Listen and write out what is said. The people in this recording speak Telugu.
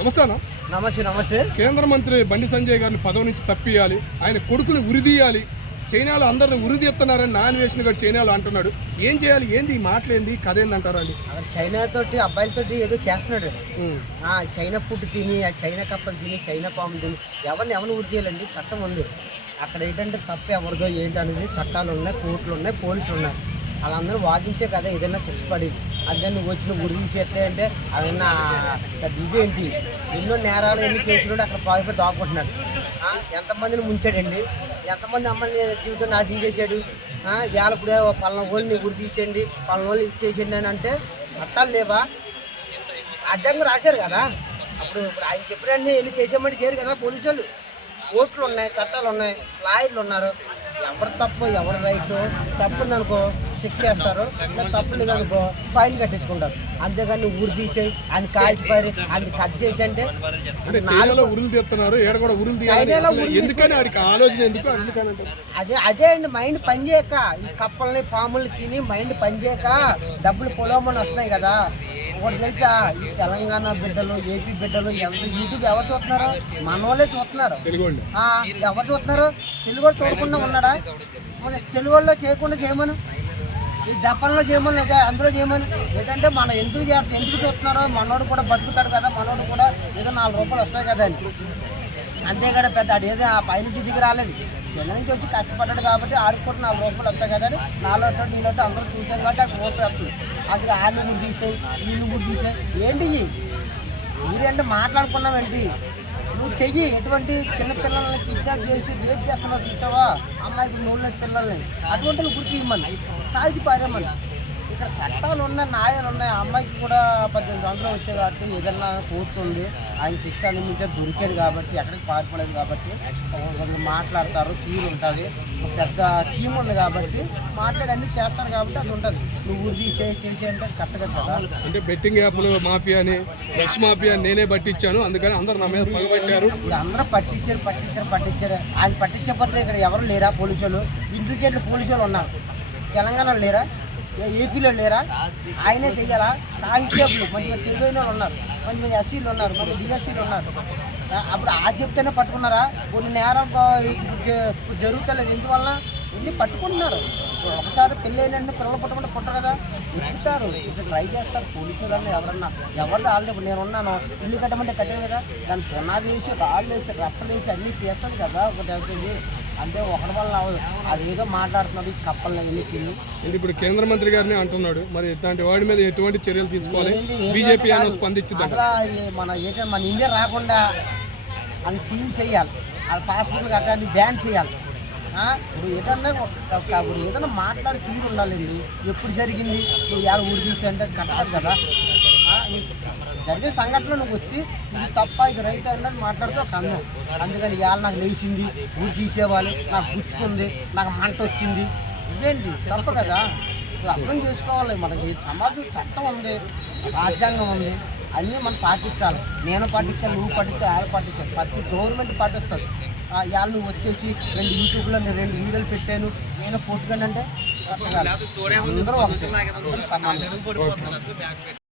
నమస్తే అన్న. నమస్తే నమస్తే. కేంద్ర మంత్రి బండి సంజయ్ గారిని పదవి నుంచి తప్పియాలి, ఆయన కొడుకుని ఉరిదీయాలి, చైనాలో అందరిని ఉరిదీస్తున్నారని నాన్వేషన్ గారు చైనాలో అంటున్నాడు. ఏం చేయాలి, ఏంది ఈ మాటలేంది, కథ ఏందంటారా అండి? చైనా తోటి అబ్బాయిలతోటి ఏదో చేస్తున్నాడు. చైనా ఫుడ్ తిని, చైనా కప్పలు తిని, చైనా పాములు తిని ఎవరిని ఉరి చేయాలండి? చట్టం ఉంది అక్కడ. ఏంటంటే తప్పు ఎవరిదో ఏంటనేది చట్టాలు ఉన్నాయి, కోర్టులు ఉన్నాయి, పోలీసులు ఉన్నాయి. వాళ్ళందరూ వాదించే కదా ఏదైనా శిక్ష పడేది. అదే నువ్వు వచ్చిన ఉరి తీసేస్తే అంటే అవన్నీ ఇదేంటి, ఎన్నో నేరాలు ఎన్ని చేసినాడు అక్కడ పాయిపోయి దాక్కుంటున్నాడు. ఎంతమందిని ముంచాడండి, ఎంతమంది అమ్మాయిని జీవితం నాశనం చేశాడు. ఇవాళ ఇప్పుడే పలానా వాళ్ళని ఉరి తీసేయండి, పలానా వాళ్ళు ఇచ్చేసేయండి అని అంటే చట్టాలు లేవా? రాజ్యాంగం రాశారు కదా. ఇప్పుడు ఆయన చెప్పినన్ని వెళ్ళి చేసేమంటే చేయరు కదా పోలీసులు. కోర్టులు ఉన్నాయి, చట్టాలు ఉన్నాయి, లాయర్లు ఉన్నారు. ఎవరు తప్పు ఎవరు రైట్, తప్పుందనుకో శిక్ష చేస్తారు, తప్పు లేదనుకో ఫైన్ కట్టించుకుంటారు. అంతేగాని ఊరు తీసేయి, ఆయన కాల్చిపారి, ఆయన కట్ చేసి అంటే అదే అండి. మైండ్ పనిచేయక ఈ కప్పల్ని పాముల్ని తిని మైండ్ పనిచేయక డబ్బులు పొలవమని వస్తున్నాయి కదా. ఒకటి తెలుసా, ఈ తెలంగాణ బిడ్డలు, ఏపీ బిడ్డలు ఎంత యూట్యూబ్ ఎవరు చూస్తున్నారు? మన వాళ్ళే చూస్తున్నారు. ఎవరు చూస్తున్నారు? తెలుగు వాళ్ళు చూడకుండా ఉన్నాడా? తెలుగు వాళ్ళు చేయకుండా చేయమను, ఈ జపాన్లో చేయమని, అందులో చేయమని. ఏంటంటే మనం ఎందుకు చూస్తున్నారో, మనోడు కూడా బతుకుతాడు కదా, మనోడు కూడా ఏదో 4 రూపాయలు వస్తాయి కదా అని. అంతేకాడ పెద్ద అదేదో ఆ పైనుంచి దిగి రాలేదు, కింద నుంచి వచ్చి కష్టపడ్డాడు కాబట్టి ఆడికి కూడా 4 రూపాయలు వస్తాయి కదా అని 4 నీళ్ళతో అందరూ చూసాం కాబట్టి అక్కడ రూపాయలు వస్తుంది. అది ఆళ్ళు గుడి తీసాయి, వీళ్ళు గుడి తీసాయి. ఏంటి ఊరి అంటే మాట్లాడుకున్నావేంటి? నువ్వు చెయ్యి. ఎటువంటి చిన్నపిల్లల్ని కిడ్నాప్ చేసి రేప్ చేస్తున్నావు చూసావా, అమ్మాయికి నోళ్ళ పిల్లల్ని, అటువంటి గుర్తు ఇవ్వమని, కాల్చి పారేమని. ఇక్కడ చట్టాలు ఉన్నాయి, న్యాయాలు ఉన్నాయి. అమ్మాయికి కూడా 18 సంవత్సరాలు వచ్చాయి కాబట్టి ఏదన్నా కోరుతుంది. ఆయన శిక్ష నిమించే దొరికాడు కాబట్టి, ఎక్కడికి పారిపోలేదు కాబట్టి కొంచెం మాట్లాడతారు, తీరు ఉంటుంది. ఒక పెద్ద టీం ఉంది కాబట్టి మాట్లాడి అన్నీ చేస్తారు కాబట్టి అది ఉంటుంది. నువ్వు ఊరి చేసి అంటే కరెక్ట్గా కదా. అంటే బెట్టింగ్ యాప్లు మాఫియాని, డ్రగ్స్ మాఫియాని నేనే పట్టించాను, అందుకని అందరూ నా మీద పగబట్టారు. అందరూ పట్టించారు. ఆయన పట్టించకపోతే ఇక్కడ ఎవరు లేరా? పోలీసులు, ఇండివిజువల్ పోలీసులు ఉన్నారు. తెలంగాణలో లేరా? ఏపీలో లేరా? ఆయనే చెయ్యాలా? కానిస్టేబుల్ మంచిగా తెలివైన వాళ్ళు ఉన్నారు, మంచి ఎస్సీలు ఉన్నారు, మంచి డిఎస్సీలు ఉన్నారు. అప్పుడు చెప్తేనే పట్టుకున్నారా? కొన్ని నేరం జరుగుతలేదు, ఎందువల్ల ఇన్ని పట్టుకుంటున్నారు. ఒకసారి పెళ్ళి అయినంటే పిల్లలు పుట్టకుండా పుట్టరు కదా, ఎత్తుతారు, ఇక్కడ ట్రై చేస్తారు పోలీసులు అన్న ఎవరన్నా. ఎవరిది వాళ్ళు ఇప్పుడు నేను ఉన్నాను, ఇల్లు కట్టమంటే కట్టాను కదా, దాన్ని పునాది వేసి రాళ్ళు వేసి రప్పలు వేసి అన్నీ తీస్తాను కదా. ఒకటి అవుతుంది అంతే, ఒకటి వల్ల అదేదో మాట్లాడుతున్నాడు కప్పల్ని ఎన్ని తిని. ఇప్పుడు కేంద్ర మంత్రి గారిని అంటున్నాడు, మరి ఇట్లాంటి వాడి మీద ఎటువంటి చర్యలు తీసుకోవాలి? బీజేపీ స్పందించింది. అసలు మన ఇండియా రాకుండా అని సీన్ చేయాలి, వాళ్ళ పాస్పోర్ట్లు కట్టాలి, బ్యాన్ చేయాలి. ఇప్పుడు ఏదన్నా మాట్లాడి తీరు ఉండాలండి. ఎప్పుడు జరిగింది? నువ్వు ఎలా ఊరి తీసి అంటే కట్టాలి కదా. జరిగిన సంఘటనలో నువ్వు వచ్చి ఇది తప్ప ఇది రైట్ అన్నట్టు మాట్లాడుతూ కన్నం. అందుకని ఇవాళ నాకు లేచింది, ఊరి తీసేవాళ్ళు, నాకు గుచ్చుకుంది, నాకు మంట వచ్చింది, ఇదేంటి తప్ప కదా. అర్థం చేసుకోవాలి. మనకి సమాజం చట్టం ఉంది, రాజ్యాంగం ఉంది, అన్నీ మనం పాటించాలి. నేను పాటించాలి, నువ్వు పాటించాలి, వాళ్ళు పాటించాలి, ప్రతి గవర్నమెంట్ పాటిస్తాడు. ఇవాళ నువ్వు వచ్చేసి 2 యూట్యూబ్లో 2 వీడియోలు పెట్టాను, నేను పోటుగానంటే అందరూ సమానం.